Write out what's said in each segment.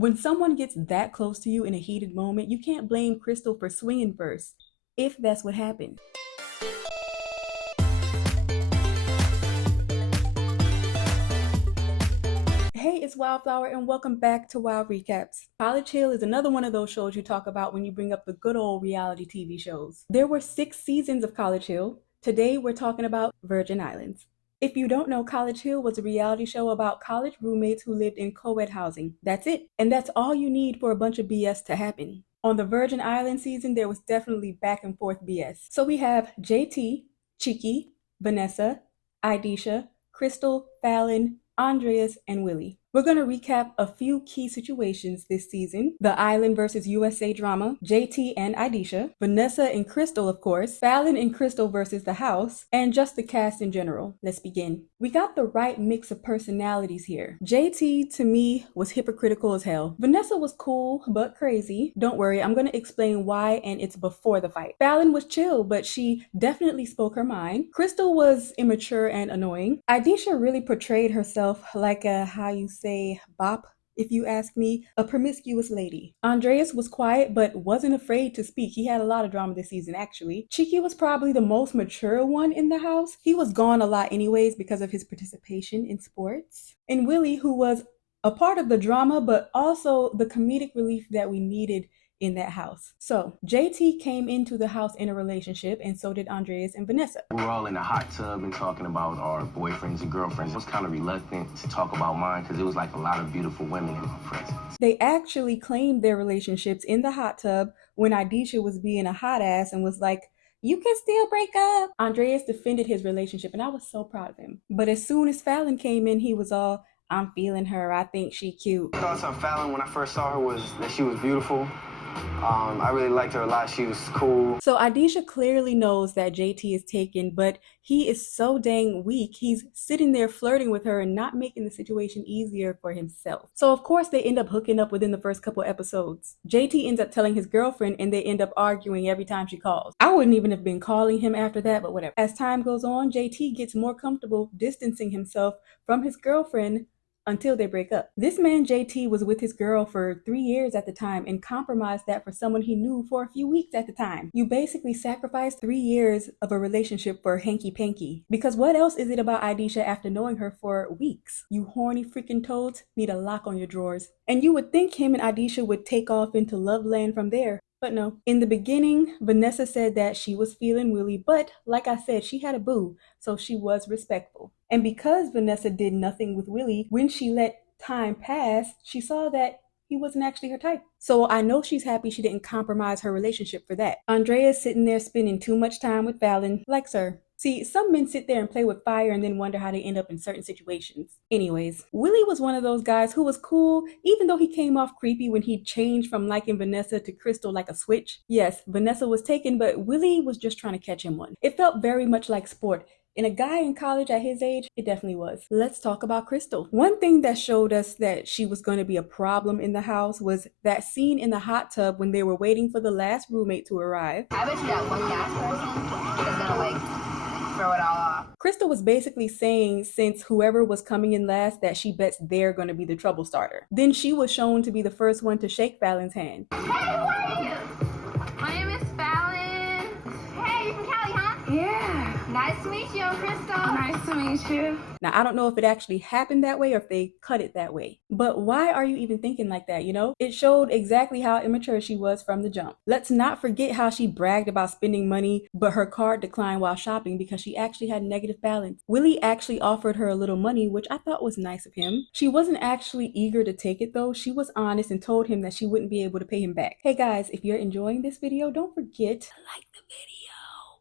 When someone gets that close to you in a heated moment, you can't blame Krystal for swinging first, if that's what happened. Hey, it's Wildflower and welcome back to Wild Recaps. College Hill is another one of those shows you talk about when you bring up the good old reality TV shows. There were 6 seasons of College Hill. Today we're talking about Virgin Islands. If you don't know, College Hill was a reality show about college roommates who lived in co-ed housing. That's it. And that's all you need for a bunch of BS to happen. On the Virgin Island season, there was definitely back and forth BS. So we have JT, Cheeky, Vanessa, Idesha, Krystal, Fallon, Andreas, and Willie. We're going to recap a few key situations this season: the Island versus USA drama, JT and Idesha, Vanessa and Krystal, of course, Fallon and Krystal versus the house, and just the cast in general. Let's begin. We got the right mix of personalities here. JT, to me, was hypocritical as hell. Vanessa was cool, but crazy. Don't worry, I'm going to explain why, and it's before the fight. Fallon was chill, but she definitely spoke her mind. Krystal was immature and annoying. Idesha really portrayed herself like a, how you say, bop, if you ask me, a promiscuous lady. Andreas was quiet but wasn't afraid to speak. He had a lot of drama this season, actually. Cheeky was probably the most mature one in the house. He was gone a lot anyways because of his participation in sports. And Willie, who was a part of the drama but also the comedic relief that we needed in that house. So JT came into the house in a relationship, and so did Andreas and Vanessa. We were all in a hot tub and talking about our boyfriends and girlfriends. I was kind of reluctant to talk about mine because it was like a lot of beautiful women in my presence. They actually claimed their relationships in the hot tub when Idesha was being a hot ass and was like, "You can still break up." Andreas defended his relationship, and I was so proud of him. But as soon as Fallon came in, he was all, "I'm feeling her. I think she cute." Thoughts on Fallon when I first saw her was that she was beautiful. I really liked her a lot. She was cool. So Idesha clearly knows that JT is taken, but he is so dang weak. He's sitting there flirting with her and not making the situation easier for himself. So of course they end up hooking up within the first couple episodes. JT ends up telling his girlfriend and they end up arguing every time she calls. I wouldn't even have been calling him after that, but whatever. As time goes on, JT gets more comfortable distancing himself from his girlfriend until they break up. This man JT was with his girl for 3 years at the time and compromised that for someone he knew for a few weeks at the time. You basically sacrificed 3 years of a relationship for hanky-panky. Because what else is it about Idesha after knowing her for weeks? You horny freaking toads need a lock on your drawers. And you would think him and Idesha would take off into love land from there. But no. In the beginning, Vanessa said that she was feeling Willie, but like I said, she had a boo, so she was respectful. And because Vanessa did nothing with Willie, when she let time pass, she saw that he wasn't actually her type. So I know she's happy she didn't compromise her relationship for that. Andrea's sitting there spending too much time with Fallon, likes her. See, some men sit there and play with fire and then wonder how they end up in certain situations. Anyways, Willie was one of those guys who was cool, even though he came off creepy when he changed from liking Vanessa to Krystal like a switch. Yes, Vanessa was taken, but Willie was just trying to catch him one. It felt very much like sport. And a guy in college at his age, it definitely was. Let's talk about Krystal. One thing that showed us that she was going to be a problem in the house was that scene in the hot tub when they were waiting for the last roommate to arrive. I bet you that one gas person is gonna like throw it all off. Krystal was basically saying since whoever was coming in last that she bets they're going to be the trouble starter. Then she was shown to be the first one to shake Fallon's hand. Hey, who are you? My name is Fallon. Hey, you're from Cali, huh? Yeah. Nice to meet you, Krystal. Nice to meet you. Now, I don't know if it actually happened that way or if they cut it that way. But why are you even thinking like that, you know? It showed exactly how immature she was from the jump. Let's not forget how she bragged about spending money, but her card declined while shopping because she actually had negative balance. Willie actually offered her a little money, which I thought was nice of him. She wasn't actually eager to take it though. She was honest and told him that she wouldn't be able to pay him back. Hey guys, if you're enjoying this video, don't forget to like the video.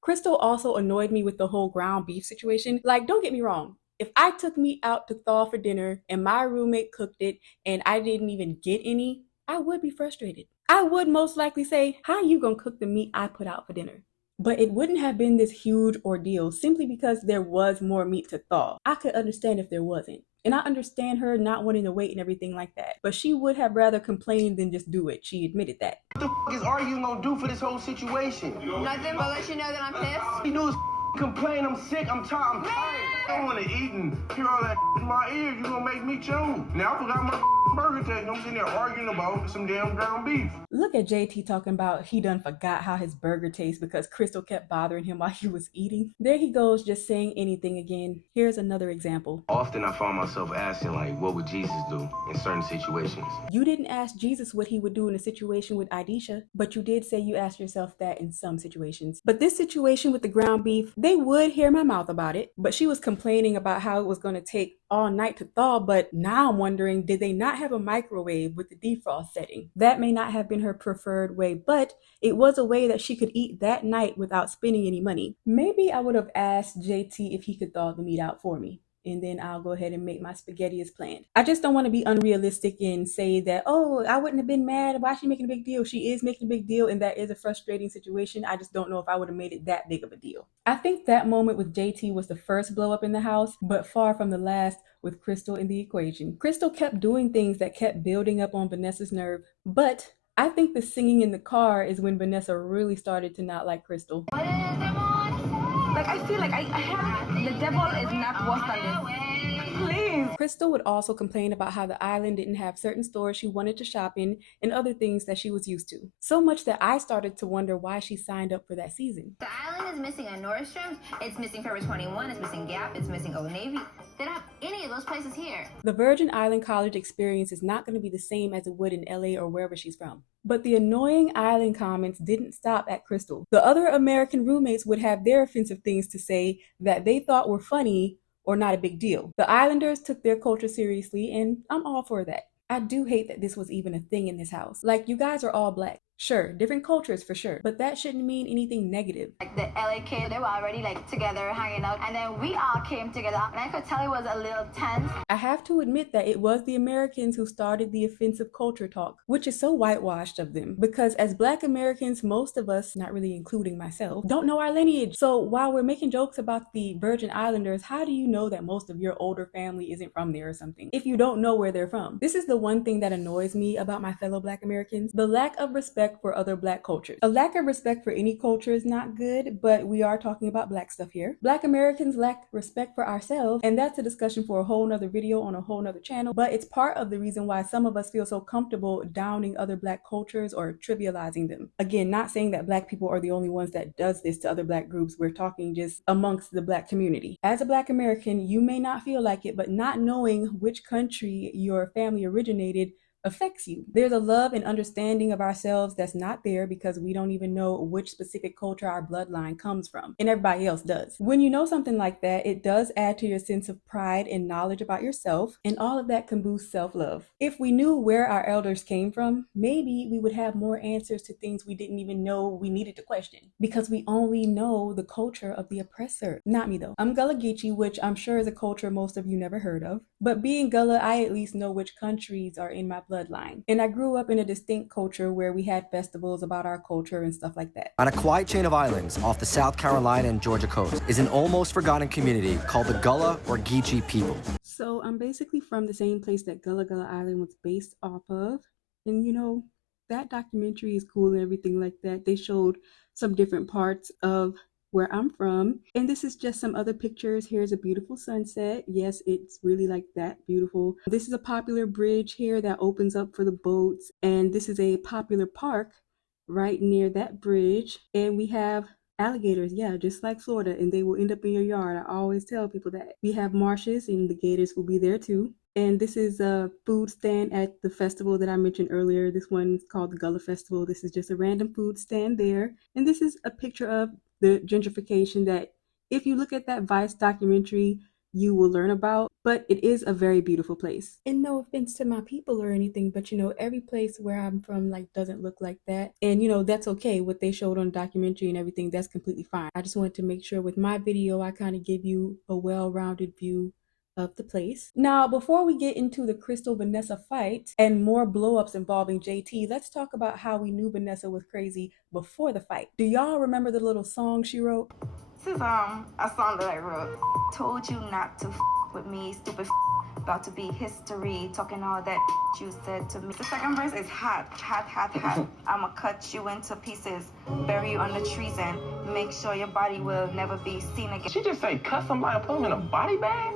Krystal also annoyed me with the whole ground beef situation. Like, don't get me wrong. If I took meat out to thaw for dinner and my roommate cooked it and I didn't even get any, I would be frustrated. I would most likely say, how you gonna cook the meat I put out for dinner? But it wouldn't have been this huge ordeal simply because there was more meat to thaw. I could understand if there wasn't. And I understand her not wanting to wait and everything like that. But she would have rather complained than just do it. She admitted that. What the f is arguing gonna do for this whole situation? Nothing but let you know that I'm pissed. You do is complain. I'm sick. I'm tired. I don't want to eat and hear all that in my ears. You gonna make me choke. Now I forgot my Burger taste. I'm sitting there arguing about some damn ground beef. Look at JT talking about he done forgot how his burger tastes because Krystal kept bothering him while he was eating. There he goes, just saying anything again. Here's another example. Often I found myself asking, like, what would Jesus do in certain situations? You didn't ask Jesus what he would do in a situation with Idesha, but you did say you asked yourself that in some situations. But this situation with the ground beef, they would hear my mouth about it, but she was complaining about how it was going to take all night to thaw. But now I'm wondering, did they not have a microwave with the defrost setting? That may not have been her preferred way, but it was a way that she could eat that night without spending any money. Maybe I would have asked JT if he could thaw the meat out for me, and then I'll go ahead and make my spaghetti as planned. I just don't want to be unrealistic and say that, oh, I wouldn't have been mad. Why is she making a big deal? She is making a big deal, and that is a frustrating situation. I just don't know if I would have made it that big of a deal. I think that moment with JT was the first blow up in the house, but far from the last with Krystal in the equation. Krystal kept doing things that kept building up on Vanessa's nerve, but I think the singing in the car is when Vanessa really started to not like Krystal. What is it, Mom? Like, I feel like I have, the devil is not worse than this. Please. Krystal would also complain about how the island didn't have certain stores she wanted to shop in and other things that she was used to. So much that I started to wonder why she signed up for that season. The island is missing a Nordstrom's, it's missing Forever 21, it's missing Gap, it's missing Old Navy. They don't have any of those places here. The Virgin Island college experience is not going to be the same as it would in LA or wherever she's from. But the annoying island comments didn't stop at Krystal. The other American roommates would have their offensive things to say that they thought were funny or not a big deal. The Islanders took their culture seriously, and I'm all for that. I do hate that this was even a thing in this house. Like, you guys are all black. Sure, different cultures for sure, but that shouldn't mean anything negative. Like the LA kids, they were already like together hanging out, and then we all came together, and I could tell it was a little tense. I have to admit that it was the Americans who started the offensive culture talk, which is so whitewashed of them, because as Black Americans, most of us, not really including myself, don't know our lineage. So while we're making jokes about the Virgin Islanders, how do you know that most of your older family isn't from there or something, if you don't know where they're from? This is the one thing that annoys me about my fellow Black Americans, the lack of respect for other Black cultures. A lack of respect for any culture is not good, but we are talking about Black stuff here. Black Americans lack respect for ourselves, and that's a discussion for a whole nother video on a whole nother channel, but it's part of the reason why some of us feel so comfortable downing other Black cultures or trivializing them. Again, not saying that Black people are the only ones that does this to other Black groups. We're talking just amongst the Black community. As a Black American, you may not feel like it, but not knowing which country your family originated affects you. There's a love and understanding of ourselves that's not there because we don't even know which specific culture our bloodline comes from, and everybody else does. When you know something like that, it does add to your sense of pride and knowledge about yourself, and all of that can boost self-love. If we knew where our elders came from, maybe we would have more answers to things we didn't even know we needed to question, because we only know the culture of the oppressor. Not me though. I'm Gullah Geechee, which I'm sure is a culture most of you never heard of, but being Gullah, I at least know which countries are in my bloodline. And I grew up in a distinct culture where we had festivals about our culture and stuff like that. On a quiet chain of islands off the South Carolina and Georgia coast is an almost forgotten community called the Gullah or Geechee people. So I'm basically from the same place that Gullah Island was based off of. And you know, that documentary is cool and everything like that. They showed some different parts of where I'm from, and this is just some other pictures. Here's a beautiful sunset. Yes, it's really like that beautiful. This is a popular bridge here that opens up for the boats, and this is a popular park right near that bridge, and we have alligators, yeah, just like Florida, and they will end up in your yard. I always tell people that. We have marshes, and the gators will be there too. And this is a food stand at the festival that I mentioned earlier. This one's called the Gullah Festival. This is just a random food stand there. And this is a picture of the gentrification that, if you look at that Vice documentary, you will learn about. But it is a very beautiful place. And no offense to my people or anything, but you know, every place where I'm from like doesn't look like that. And you know, that's okay. What they showed on the documentary and everything, that's completely fine. I just wanted to make sure with my video, I kind of give you a well-rounded view of the place. Now, before we get into the Krystal Vanessa fight and more blow-ups involving JT, let's talk about how we knew Vanessa was crazy before the fight. Do y'all remember the little song she wrote? This is a song that I wrote. Told you not to with me, stupid about to be history, talking all that you said to me. The second verse is hot, hot, hot, hot. I'ma cut you into pieces, bury you under treason, make sure your body will never be seen again. She just say cut somebody and put them in a body bag?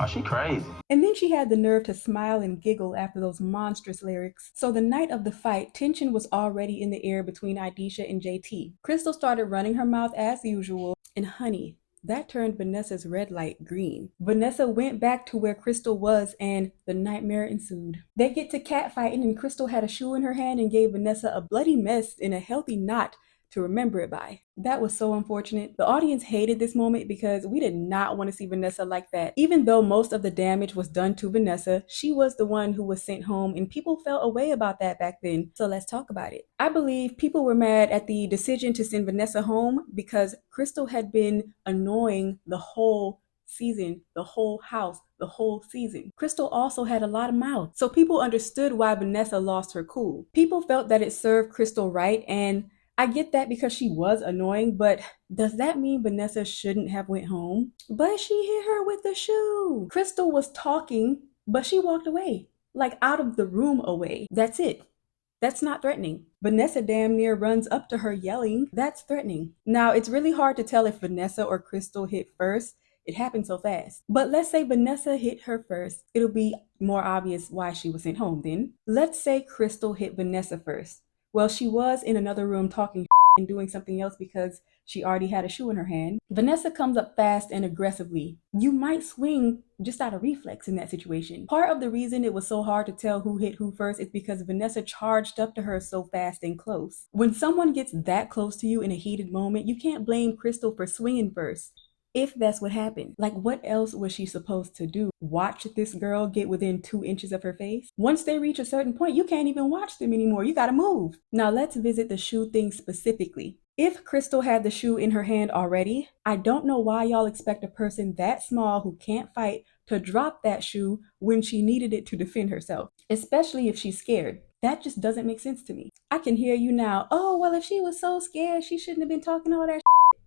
Oh, she crazy. And then she had the nerve to smile and giggle after those monstrous lyrics. So the night of the fight, tension was already in the air between Idesha and JT. Krystal started running her mouth as usual, and honey, that turned Vanessa's red light green. Vanessa went back to where Krystal was and the nightmare ensued. They get to catfighting and Krystal had a shoe in her hand and gave Vanessa a bloody mess in a healthy knot to remember it by. That was so unfortunate. The audience hated this moment because we did not want to see Vanessa like that. Even though most of the damage was done to Vanessa, she was the one who was sent home and people felt a way about that back then. So let's talk about it. I believe people were mad at the decision to send Vanessa home because Krystal had been annoying the whole season, the whole house, the whole season. Krystal also had a lot of mouth, so people understood why Vanessa lost her cool. People felt that it served Krystal right, and I get that because she was annoying, but does that mean Vanessa shouldn't have went home? But she hit her with the shoe. Krystal was talking, but she walked away, like out of the room away. That's it. That's not threatening. Vanessa damn near runs up to her yelling. That's threatening. Now, it's really hard to tell if Vanessa or Krystal hit first. It happened so fast. But let's say Vanessa hit her first. It'll be more obvious why she was sent home then. Let's say Krystal hit Vanessa first. Well, she was in another room talking and doing something else because she already had a shoe in her hand. Vanessa comes up fast and aggressively. You might swing just out of reflex in that situation. Part of the reason it was so hard to tell who hit who first is because Vanessa charged up to her so fast and close. When someone gets that close to you in a heated moment, you can't blame Krystal for swinging first. If that's what happened. Like, what else was she supposed to do? Watch this girl get within 2 inches of her face? Once they reach a certain point, you can't even watch them anymore. You gotta move. Now let's visit the shoe thing specifically. If Krystal had the shoe in her hand already, I don't know why y'all expect a person that small who can't fight to drop that shoe when she needed it to defend herself, especially if she's scared. That just doesn't make sense to me. I can hear you now. Oh, well, if she was so scared, she shouldn't have been talking all that.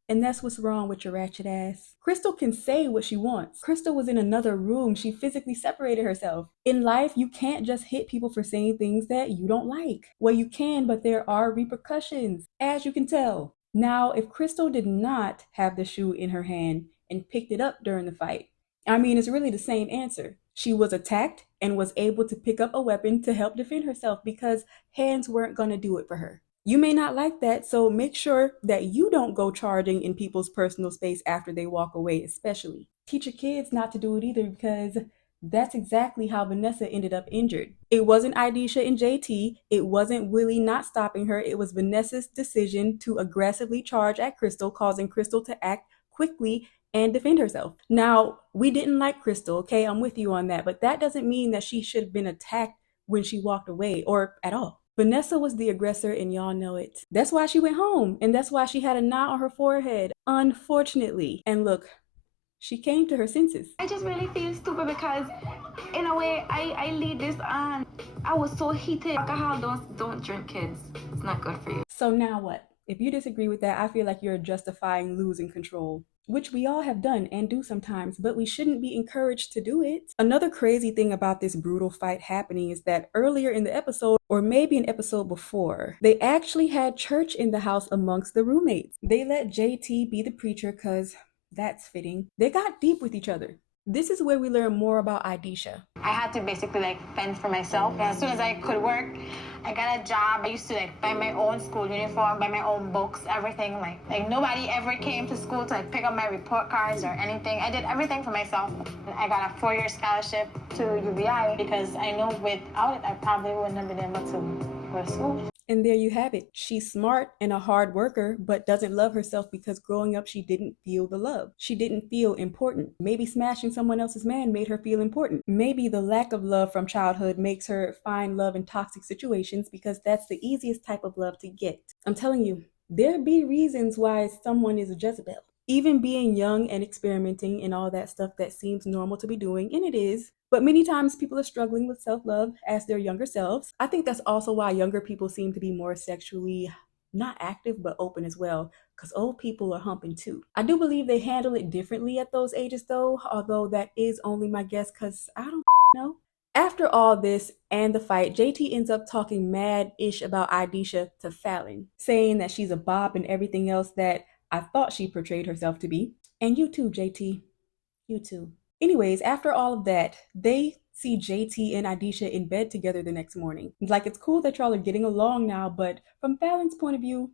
And that's what's wrong with your ratchet ass. Krystal can say what she wants. Krystal was in another room. She physically separated herself. In life, you can't just hit people for saying things that you don't like. Well, you can, but there are repercussions, as you can tell. Now, if Krystal did not have the shoe in her hand and picked it up during the fight, I mean, it's really the same answer. She was attacked and was able to pick up a weapon to help defend herself because hands weren't going to do it for her. You may not like that, so make sure that you don't go charging in people's personal space after they walk away, especially. Teach your kids not to do it either because that's exactly how Vanessa ended up injured. It wasn't Idesha and JT. It wasn't Willie not stopping her. It was Vanessa's decision to aggressively charge at Krystal, causing Krystal to act quickly and defend herself. Now, we didn't like Krystal, okay? I'm with you on that, but that doesn't mean that she should have been attacked when she walked away or at all. Vanessa was the aggressor and y'all know it. That's why she went home and that's why she had a knot on her forehead, unfortunately. And look, she came to her senses. I just really feel stupid because in a way I lead this on. I was so heated. Alcohol, don't drink, kids. It's not good for you. So now what? If you disagree with that, I feel like you're justifying losing control, which we all have done and do sometimes, but we shouldn't be encouraged to do it. Another crazy thing about this brutal fight happening is that earlier in the episode, or maybe an episode before, they actually had church in the house amongst the roommates. They let JT be the preacher because that's fitting. They got deep with each other. This is where we learn more about Idesha. I had to basically fend for myself. And as soon as I could work, I got a job. I used to buy my own school uniform, buy my own books, everything. Like nobody ever came to school to pick up my report cards or anything. I did everything for myself. I got a 4-year scholarship to UBI because I know without it, I probably wouldn't have been able to go to school. And there you have it. She's smart and a hard worker, but doesn't love herself because growing up, she didn't feel the love. She didn't feel important. Maybe smashing someone else's man made her feel important. Maybe the lack of love from childhood makes her find love in toxic situations because that's the easiest type of love to get. I'm telling you, there be reasons why someone is a Jezebel. Even being young and experimenting and all that stuff that seems normal to be doing, and it is, but many times people are struggling with self-love as their younger selves. I think that's also why younger people seem to be more sexually not active but open as well, because old people are humping too. I do believe they handle it differently at those ages though, although that is only my guess because I don't know. After all this and the fight, JT ends up talking mad-ish about Idesha to Fallon, saying that she's a bop and everything else that I thought she portrayed herself to be. And you too, JT. You too. Anyways, after all of that, they see JT and Idesha in bed together the next morning. Like, it's cool that y'all are getting along now, but from Fallon's point of view,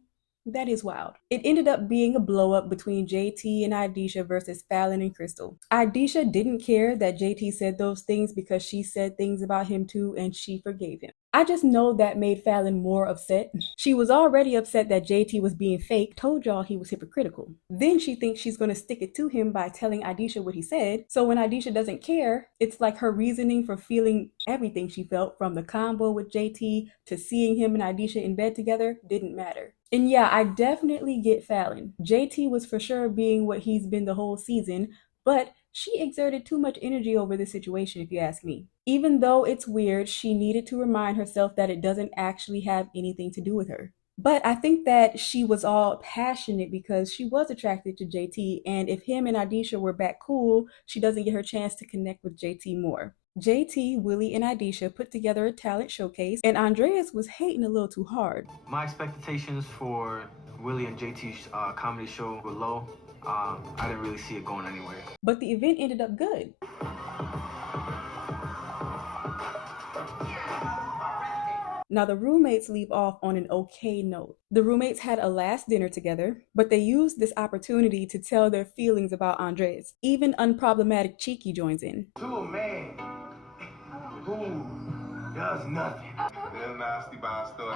that is wild. It ended up being a blow up between JT and Idesha versus Fallon and Krystal. Idesha didn't care that JT said those things because she said things about him too, and she forgave him. I just know that made Fallon more upset. She was already upset that JT was being fake, told y'all he was hypocritical. Then she thinks she's gonna stick it to him by telling Idesha what he said. So when Idesha doesn't care, it's like her reasoning for feeling everything she felt from the combo with JT to seeing him and Idesha in bed together didn't matter. And yeah, I definitely get Fallon. JT was for sure being what he's been the whole season, but she exerted too much energy over this situation, if you ask me. Even though it's weird, she needed to remind herself that it doesn't actually have anything to do with her. But I think that she was all passionate because she was attracted to JT, and if him and Idesha were back cool, she doesn't get her chance to connect with JT more. JT, Willie, and Idesha put together a talent showcase, and Andreas was hating a little too hard. My expectations for Willie and JT's comedy show were low. I didn't really see it going anywhere. But the event ended up good. Now, the roommates leave off on an okay note. The roommates had a last dinner together, but they used this opportunity to tell their feelings about Andres. Even unproblematic Cheeky joins in. To a man who does nothing. They're nasty bastard.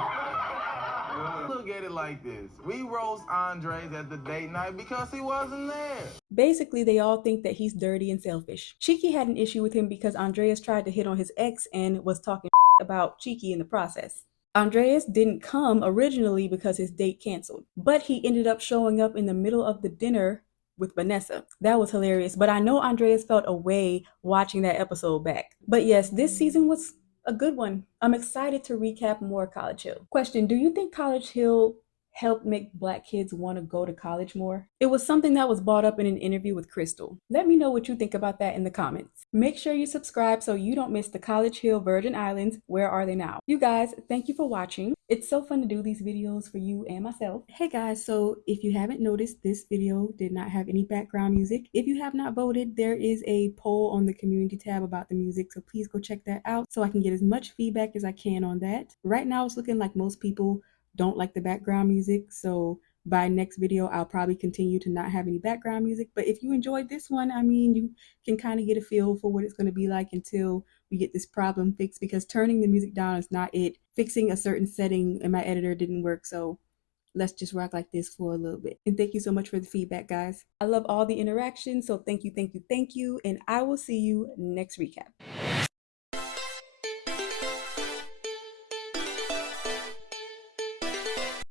Look at it like this. We roast Andres at the date night because he wasn't there. Basically, they all think that he's dirty and selfish. Cheeky had an issue with him because Andreas tried to hit on his ex and was talking about Cheeky in the process. Andreas didn't come originally because his date canceled, but he ended up showing up in the middle of the dinner with Vanessa. That was hilarious, but I know Andreas felt away watching that episode back. But yes, this season was a good one. I'm excited to recap more College Hill. Question, do you think College Hill helped make Black kids want to go to college more? It was something that was brought up in an interview with Krystal. Let me know what you think about that in the comments. Make sure you subscribe so you don't miss the College Hill Virgin Islands. Where are they now? You guys, thank you for watching. It's so fun to do these videos for you and myself. Hey guys, so if you haven't noticed, this video did not have any background music. If you have not voted, there is a poll on the community tab about the music, so please go check that out so I can get as much feedback as I can on that. Right now it's looking like most people don't like the background music, so by next video I'll probably continue to not have any background music. But if you enjoyed this one, I mean, you can kind of get a feel for what it's going to be like until we get this problem fixed, because turning the music down is not it. Fixing a certain setting in my editor didn't work, so let's just rock like this for a little bit. And thank you so much for the feedback, guys. I love all the interaction, so thank you, and I will see you next recap.